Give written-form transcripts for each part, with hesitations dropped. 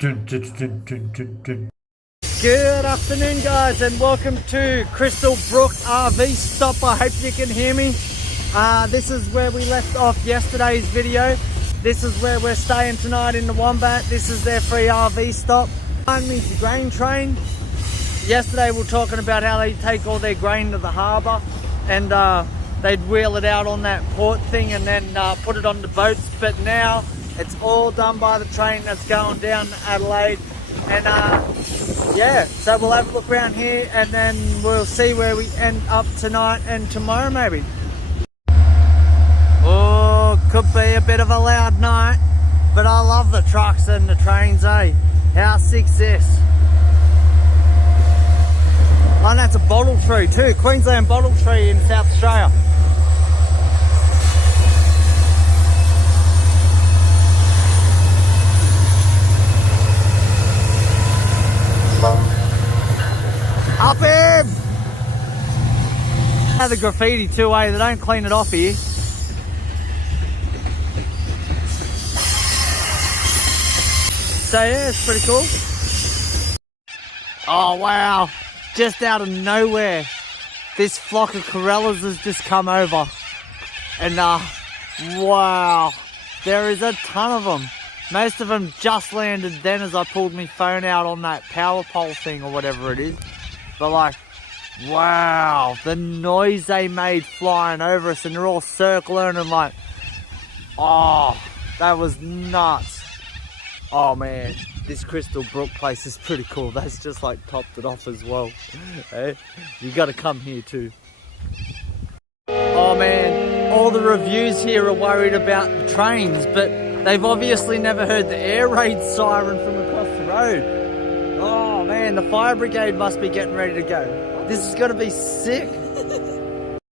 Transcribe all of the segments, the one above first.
Good afternoon, guys, and welcome to Crystal Brook RV Stop. I hope you can hear me. This is where we left off yesterday's video. This is where we're staying tonight in the Wombat. This is their free RV stop. Behind me is the grain train. Yesterday we were talking about how they take all their grain to the harbour and they'd wheel it out on that port thing and then put it on the boats. But now it's all done by the train that's going down to Adelaide. And yeah, so we'll have a look around here and then we'll see where we end up tonight and tomorrow maybe. Oh, could be a bit of a loud night, but I love the trucks and the trains, eh? How sick's this? Oh, and that's a bottle tree too, Queensland bottle tree in South Australia. Up him! The graffiti too, eh? They don't clean it off here. So yeah, it's pretty cool. Oh wow, just out of nowhere, this flock of Corellas has just come over. And wow, there is a ton of them. Most of them just landed then as I pulled my phone out on that power pole thing or whatever it is. But like, wow, the noise they made flying over us, and they're all circling and like, oh, that was nuts. Oh man, this Crystal Brook place is pretty cool. That's just like topped it off as well. Hey, you gotta come here too. Oh man, all the reviews here are worried about the trains, but they've obviously never heard the air raid siren from across the road. Oh man, the fire brigade must be getting ready to go. This is gonna be sick.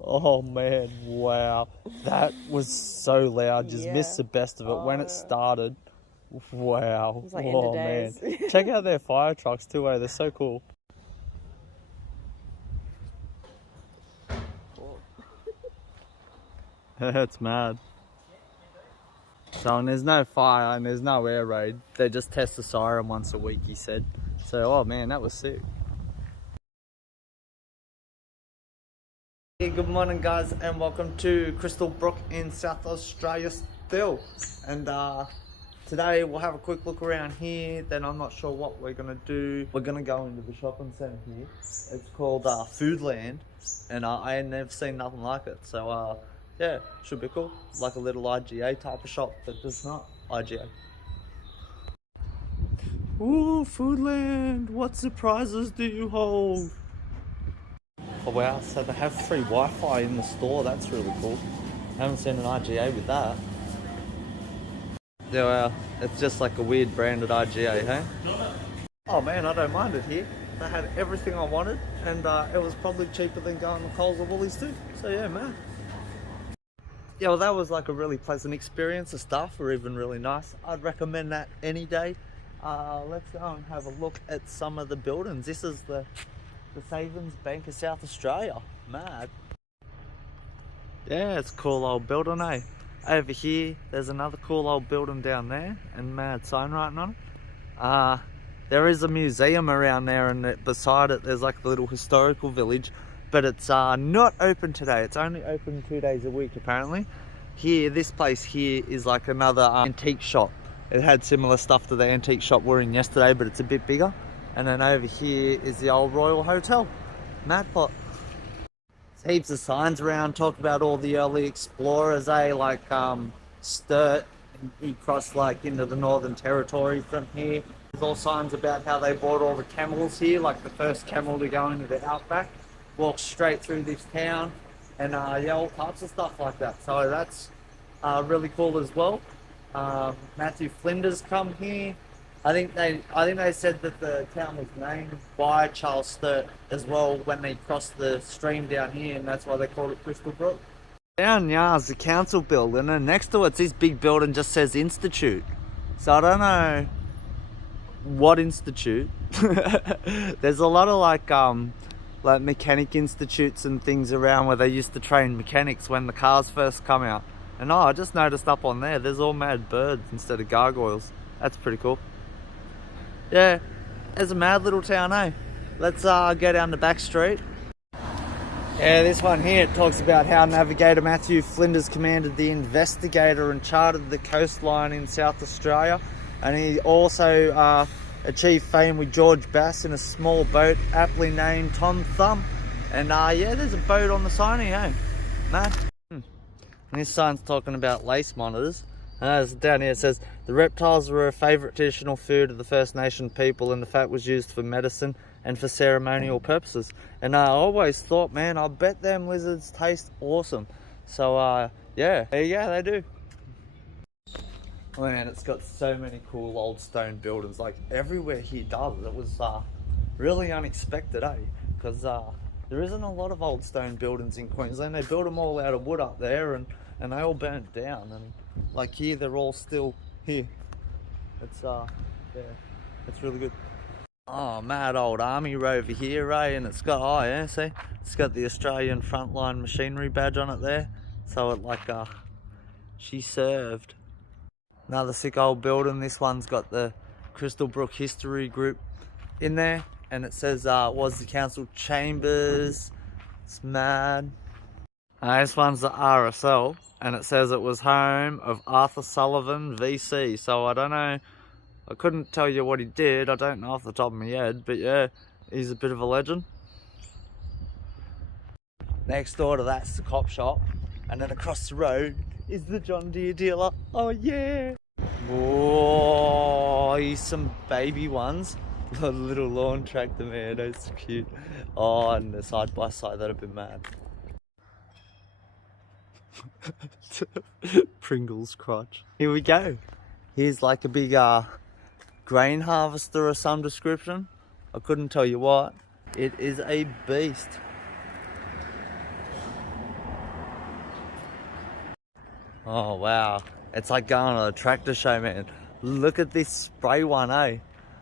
Oh man, wow. That was so loud. Just missed the best of it when it started. Wow. It was like oh man. Check out their fire trucks too, eh? They're so cool. That's mad. So, and there's no fire and there's no air raid. They just test the siren once a week, he said. So, oh man, that was sick. Hey, good morning guys, and welcome to Crystal Brook in South Australia still. And today we'll have a quick look around here, then I'm not sure what we're going to do. We're going to go into the shopping centre here. It's called Foodland, and I ain't never seen nothing like it. So, yeah, should be cool. Like a little IGA type of shop, but just not IGA. Ooh, Foodland, what surprises do you hold? Oh wow, so they have free Wi-Fi in the store, that's really cool. I haven't seen an IGA with that. Yeah, wow, it's just like a weird branded IGA, hey? Oh man, I don't mind it here. They had everything I wanted, and it was probably cheaper than going to Coles or Woolies too. So yeah, man. Yeah, well that was like a really pleasant experience. The staff were even really nice. I'd recommend that any day. Let's go and have a look at some of the buildings. This is the Savings Bank of South Australia. Mad. Yeah, it's a cool old building, eh? Over here, there's another cool old building down there, and mad sign writing on it. There is a museum around there, and beside it there's like a little historical village, but it's not open today. It's only open 2 days a week apparently. Here, this place here is like another antique shop. It had similar stuff to the antique shop we're in yesterday, but it's a bit bigger. And then over here is the old Royal Hotel. Mad pot. There's heaps of signs around, talk about all the early explorers, like Sturt. He crossed like into the Northern Territory from here. There's all signs about how they brought all the camels here, like the first camel to go into the outback. Walked straight through this town, and yeah, all types of stuff like that. So that's really cool as well. Matthew Flinders come here. I think they said that the town was named by Charles Sturt as well when they crossed the stream down here, and that's why they called it Crystal Brook. Down here is the council building, and next to it's this big building just says Institute. So I don't know what institute. There's a lot of like mechanic institutes and things around where they used to train mechanics when the cars first come out. And oh, I just noticed up on there, there's all mad birds instead of gargoyles. That's pretty cool. Yeah, it's a mad little town, eh? Let's go down the back street. Yeah, this one here talks about how Navigator Matthew Flinders commanded the Investigator and charted the coastline in South Australia. And he also achieved fame with George Bass in a small boat aptly named Tom Thumb. And yeah, there's a boat on the sign here, eh? Mad. And this sign's talking about lace monitors. Down here it says, the reptiles were a favourite traditional food of the First Nation people, and the fat was used for medicine and for ceremonial purposes. And I always thought, man, I bet them lizards taste awesome. So yeah, there you go, they do. Man, it's got so many cool old stone buildings, like everywhere here does. It was really unexpected, eh? Because there isn't a lot of old stone buildings in Queensland. They built them all out of wood up there, and they all burnt down. And like here, they're all still here. It's yeah, it's really good. Oh, mad old army rover here, eh? And it's got, oh yeah, see, it's got the Australian Frontline Machinery badge on it there. So it like she served. Another sick old building. This one's got the Crystal Brook History Group in there, and it says was the council chambers. It's mad. This one's the RSL, and it says it was home of Arthur Sullivan VC. So I don't know, I couldn't tell you what he did. I don't know off the top of my head, but yeah, he's a bit of a legend. Next door to that's the cop shop, and then across the road is the John Deere dealer. Oh yeah! Whoa, here's some baby ones. The little lawn tractor, man, that's cute. Oh, and the side by side, that'd have been mad. Pringles crotch. Here we go. Here's like a big grain harvester of some description. I couldn't tell you what. It is a beast. Oh wow, it's like going on a tractor show, man. Look at this spray one, eh?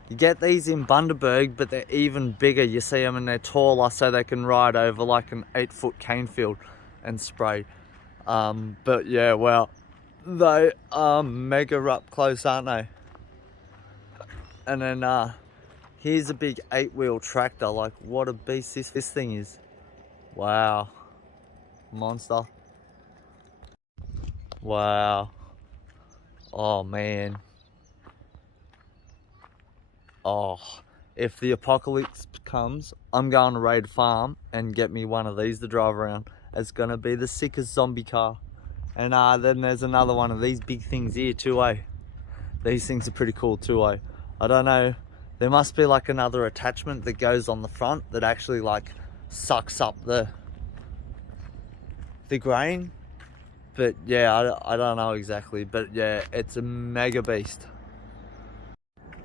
You get these in Bundaberg, but they're even bigger. You see them and they're taller, so they can ride over like an 8-foot cane field and spray. But yeah, well, they are mega up close, aren't they? And then here's a big 8-wheel tractor. Like, what a beast this thing is. Wow, monster. Wow. Oh man. Oh, if the apocalypse comes, I'm going to raid farm and get me one of these to drive around. It's gonna be the sickest zombie car. And then there's another one of these big things here too, eh? These things are pretty cool too, eh? I don't know, there must be like another attachment that goes on the front that actually like sucks up the grain. But yeah, I don't know exactly, but yeah, it's a mega beast.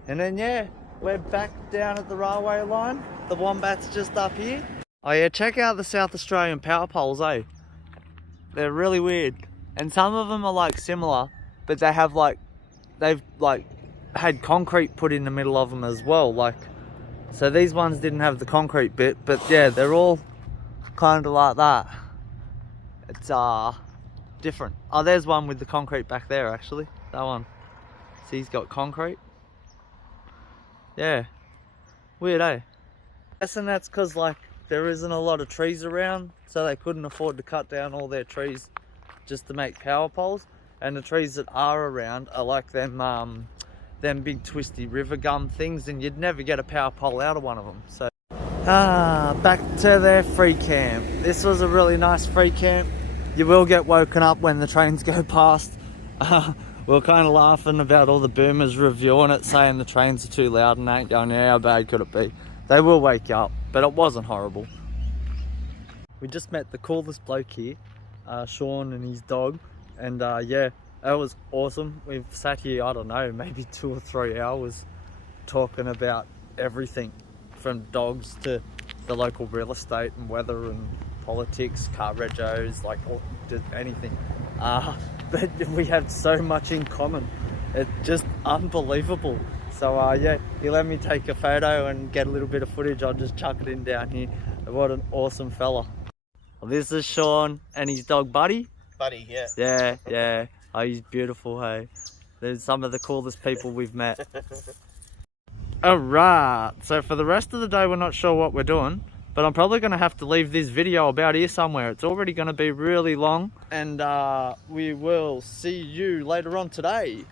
And then yeah, we're back down at the railway line. The Wombat's just up here. Oh yeah, check out the South Australian power poles, eh? They're really weird. And some of them are like similar, but they have like, they've like had concrete put in the middle of them as well. Like, so these ones didn't have the concrete bit, but yeah, they're all kind of like that. It's different. Oh, there's one with the concrete back there actually. That one. See, he's got concrete. Yeah. Weird, eh? Guessing that's because like there isn't a lot of trees around, so they couldn't afford to cut down all their trees just to make power poles. And the trees that are around are like them big twisty river gum things, and you'd never get a power pole out of one of them. So back to their free camp. This was a really nice free camp. You will get woken up when the trains go past. We're kind of laughing about all the boomers reviewing it, saying the trains are too loud and ain't going, yeah, how bad could it be? They will wake you up, but it wasn't horrible. We just met the coolest bloke here, Sean and his dog, and yeah, that was awesome. We've sat here, I don't know, maybe 2 or 3 hours talking about everything from dogs to the local real estate and weather and politics, car regos, like just anything. But we have so much in common. It's just unbelievable. So yeah, he let me take a photo and get a little bit of footage. I'll just chuck it in down here. What an awesome fella. Well, this is Sean and his dog Buddy. Buddy, yeah. Yeah, yeah. Oh, he's beautiful, hey. They're some of the coolest people we've met. Alright, so for the rest of the day we're not sure what we're doing, but I'm probably going to have to leave this video about here somewhere. It's already going to be really long, and we will see you later on today.